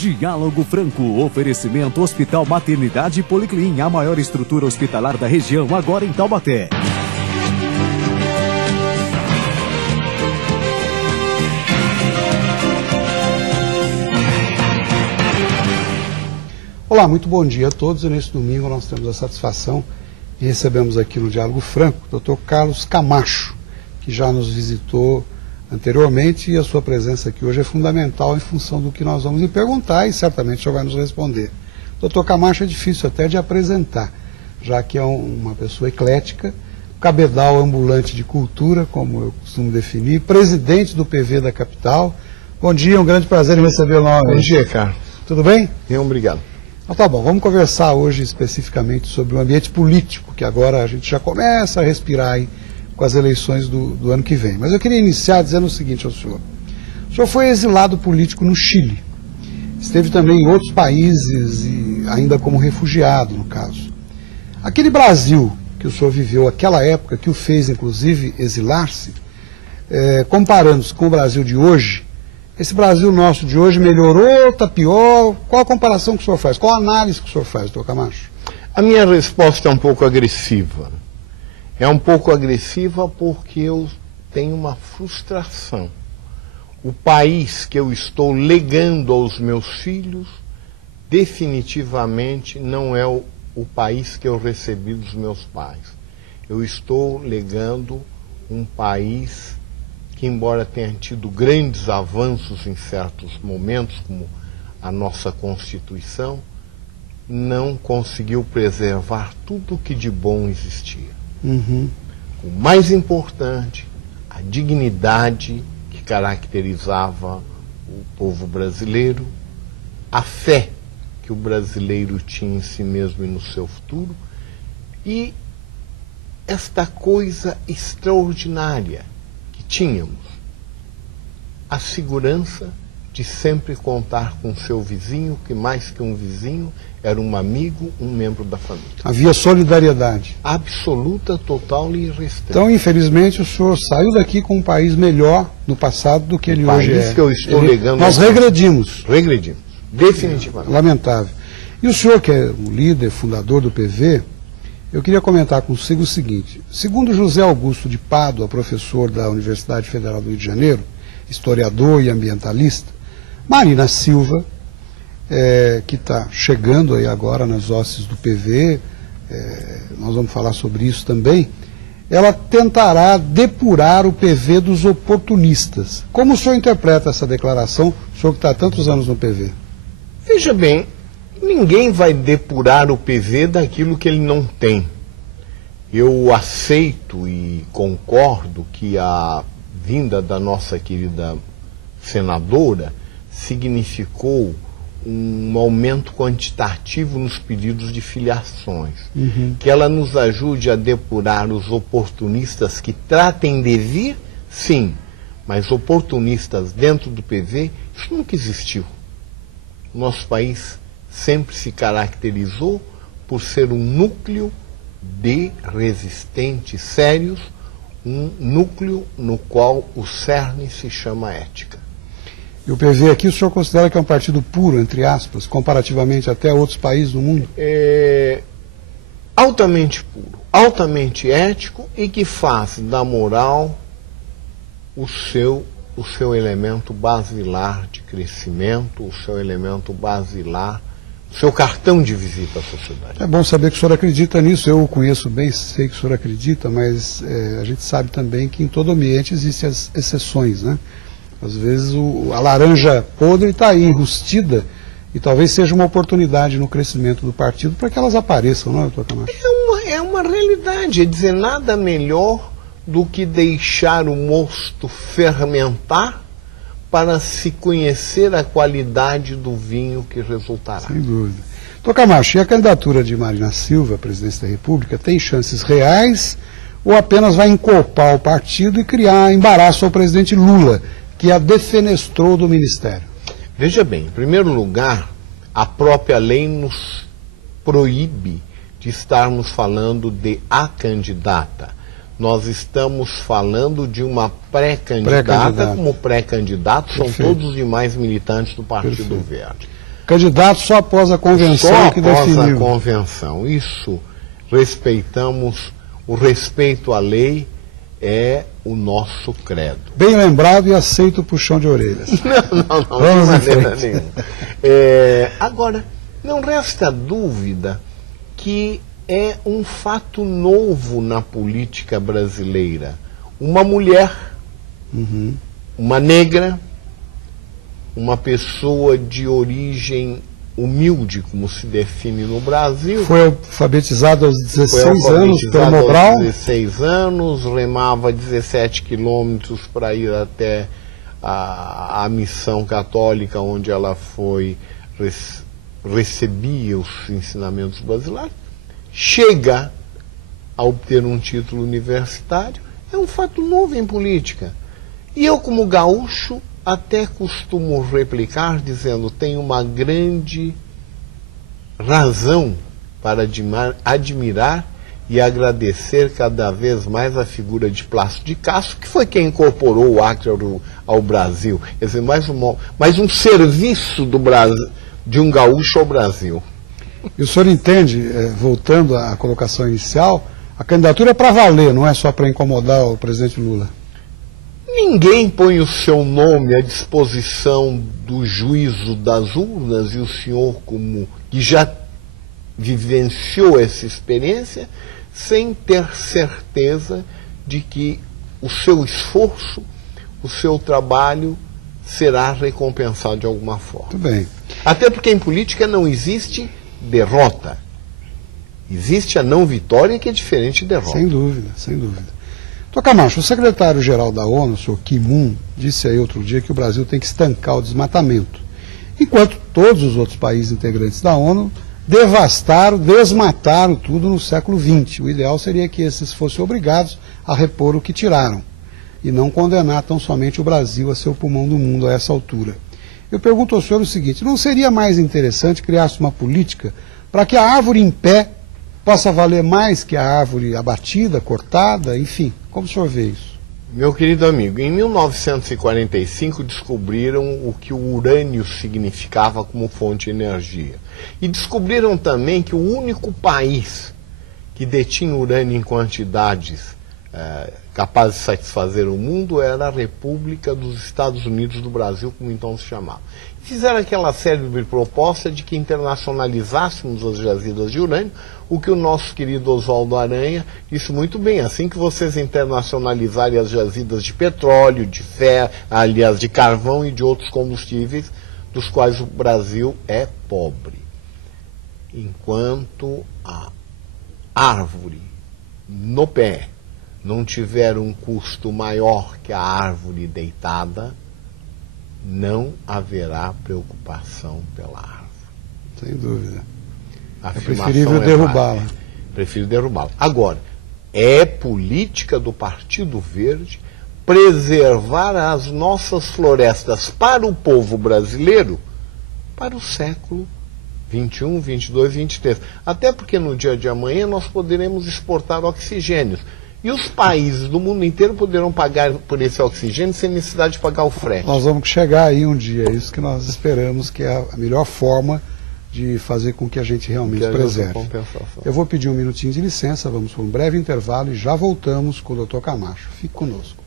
Diálogo Franco, oferecimento Hospital Maternidade Policlin, a maior estrutura hospitalar da região, agora em Taubaté. Olá, muito bom dia a todos. E neste domingo nós temos a satisfação de recebermos aqui no Diálogo Franco o Dr. Carlos Camacho, que já nos visitou anteriormente, e a sua presença aqui hoje é fundamental em função do que nós vamos lhe perguntar, e certamente o senhor vai nos responder. Dr. Camacho é difícil até de apresentar, já que é uma pessoa eclética, cabedal ambulante de cultura, como eu costumo definir, presidente do PV da capital. Bom dia, um grande prazer em recebê-lo novamente. Bom dia, Carlos. Tudo bem? Obrigado. Então, tá bom, vamos conversar hoje especificamente sobre o ambiente político, que agora a gente já começa a respirar aí com as eleições do ano que vem. Mas eu queria iniciar dizendo o seguinte ao senhor. O senhor foi exilado político no Chile. Esteve também em outros países, e ainda como refugiado, no caso. Aquele Brasil que o senhor viveu, aquela época que o fez, inclusive, exilar-se, comparando-se com o Brasil de hoje, esse Brasil nosso de hoje melhorou, está pior? Qual a comparação que o senhor faz? Qual a análise que o senhor faz, doutor Camacho? A minha resposta é um pouco agressiva. É um pouco agressiva porque eu tenho uma frustração. O país que eu estou legando aos meus filhos definitivamente não é o país que eu recebi dos meus pais. Eu estou legando um país que, embora tenha tido grandes avanços em certos momentos, como a nossa Constituição, não conseguiu preservar tudo o que de bom existia. O mais importante, a dignidade que caracterizava o povo brasileiro, a fé que o brasileiro tinha em si mesmo e no seu futuro, e esta coisa extraordinária que tínhamos, a segurança de sempre contar com seu vizinho, que mais que um vizinho, era um amigo, um membro da família. Havia solidariedade. Absoluta, total e irrestrita. Então, infelizmente, o senhor saiu daqui com um país melhor no passado do que ele hoje é. Que eu estou legando. Nós regredimos. Regredimos, definitivamente. Lamentável. E o senhor, que é o líder, fundador do PV, eu queria comentar consigo o seguinte. Segundo José Augusto de Pádua, professor da Universidade Federal do Rio de Janeiro, historiador e ambientalista, Marina Silva, que está chegando aí agora nas hostes do PV, nós vamos falar sobre isso também, ela tentará depurar o PV dos oportunistas. Como o senhor interpreta essa declaração, o senhor que está há tantos anos no PV? Veja bem, ninguém vai depurar o PV daquilo que ele não tem. Eu aceito e concordo que a vinda da nossa querida senadora significou um aumento quantitativo nos pedidos de filiações. Que ela nos ajude a depurar os oportunistas que tratem de vir, sim, mas oportunistas dentro do PV, isso nunca existiu. Nosso país sempre se caracterizou por ser um núcleo de resistentes sérios, um núcleo no qual o cerne se chama ética. E o PV aqui, o senhor considera que é um partido puro, entre aspas, comparativamente até a outros países do mundo? Altamente puro, altamente ético e que faz da moral o seu elemento basilar de crescimento, o seu elemento basilar, o seu cartão de visita à sociedade. É bom saber que o senhor acredita nisso, eu o conheço bem, sei que o senhor acredita, mas a gente sabe também que em todo ambiente existem as exceções, né? Às vezes a laranja podre está aí, enrustida, e talvez seja uma oportunidade no crescimento do partido para que elas apareçam, não é, doutor Camacho? É uma realidade, é dizer, nada melhor do que deixar o mosto fermentar para se conhecer a qualidade do vinho que resultará. Sem dúvida. Doutor Camacho, e a candidatura de Marina Silva à presidência da República tem chances reais ou apenas vai encorpar o partido e criar embaraço ao presidente Lula, que a defenestrou do ministério? Veja bem, em primeiro lugar, a própria lei nos proíbe de estarmos falando de a candidata. Nós estamos falando de uma pré-candidata, como pré-candidato são todos os demais militantes do Partido Verde. candidato só após a convenção Só que após definiu. a convenção. Isso, respeitamos, o respeito à lei é o nosso credo. Bem lembrado e aceito o puxão de orelhas. Não, Vamos de em maneira frente. nenhuma. Agora, não resta dúvida que é um fato novo na política brasileira. Uma mulher, uma negra, uma pessoa de origem humilde, como se define no Brasil. Foi alfabetizado aos 16 anos pelo alfabetizado Mobral. aos 16 anos, remava 17 quilômetros para ir até a missão católica, onde ela foi, recebia os ensinamentos basilares, chega a obter um título universitário. É um fato novo em política. E eu, como gaúcho, até costumo replicar dizendo: tem uma grande razão para admirar e agradecer cada vez mais a figura de Plácido de Castro, que foi quem incorporou o Acre ao Brasil. Quer dizer, mais um serviço do Brasil, de um gaúcho ao Brasil. E o senhor entende, voltando à colocação inicial, a candidatura é para valer, não é só para incomodar o presidente Lula? Ninguém põe o seu nome à disposição do juízo das urnas, e o senhor, como que já vivenciou essa experiência, sem ter certeza de que o seu esforço, o seu trabalho será recompensado de alguma forma. Muito bem. Até porque em política não existe derrota. Existe a não vitória, que é diferente de derrota. Sem dúvida, sem dúvida. Doutor Camacho, o secretário-geral da ONU, o senhor Kim Moon, disse aí outro dia que o Brasil tem que estancar o desmatamento, enquanto todos os outros países integrantes da ONU devastaram, desmataram tudo no século XX. O ideal seria que esses fossem obrigados a repor o que tiraram, e não condenar tão somente o Brasil a ser o pulmão do mundo a essa altura. Eu pergunto ao senhor o seguinte: não seria mais interessante criar-se uma política para que a árvore em pé possa valer mais que a árvore abatida, cortada, enfim? Como o senhor vê isso? Meu querido amigo, em 1945 descobriram o que o urânio significava como fonte de energia. E descobriram também que o único país que detinha urânio em quantidades capazes de satisfazer o mundo era a República dos Estados Unidos do Brasil, como então se chamava. Fizeram aquela célebre proposta de que internacionalizássemos as jazidas de urânio, o que o nosso querido Oswaldo Aranha disse muito bem: assim que vocês internacionalizarem as jazidas de petróleo, de ferro, aliás, de carvão e de outros combustíveis, dos quais o Brasil é pobre. Enquanto a árvore no pé não tiver um custo maior que a árvore deitada, não haverá preocupação pela árvore. Sem dúvida. A É preferível derrubá-la. Prefiro derrubá-la. Agora, é política do Partido Verde preservar as nossas florestas para o povo brasileiro para o século 21, 22, 23. Até porque no dia de amanhã nós poderemos exportar oxigênios. E os países do mundo inteiro poderão pagar por esse oxigênio sem necessidade de pagar o frete. Nós vamos chegar aí um dia, é isso que nós esperamos, que é a melhor forma de fazer com que a gente realmente preserve. Eu vou pedir um minutinho de licença, vamos para um breve intervalo e já voltamos com o Dr. Camacho. Fique conosco.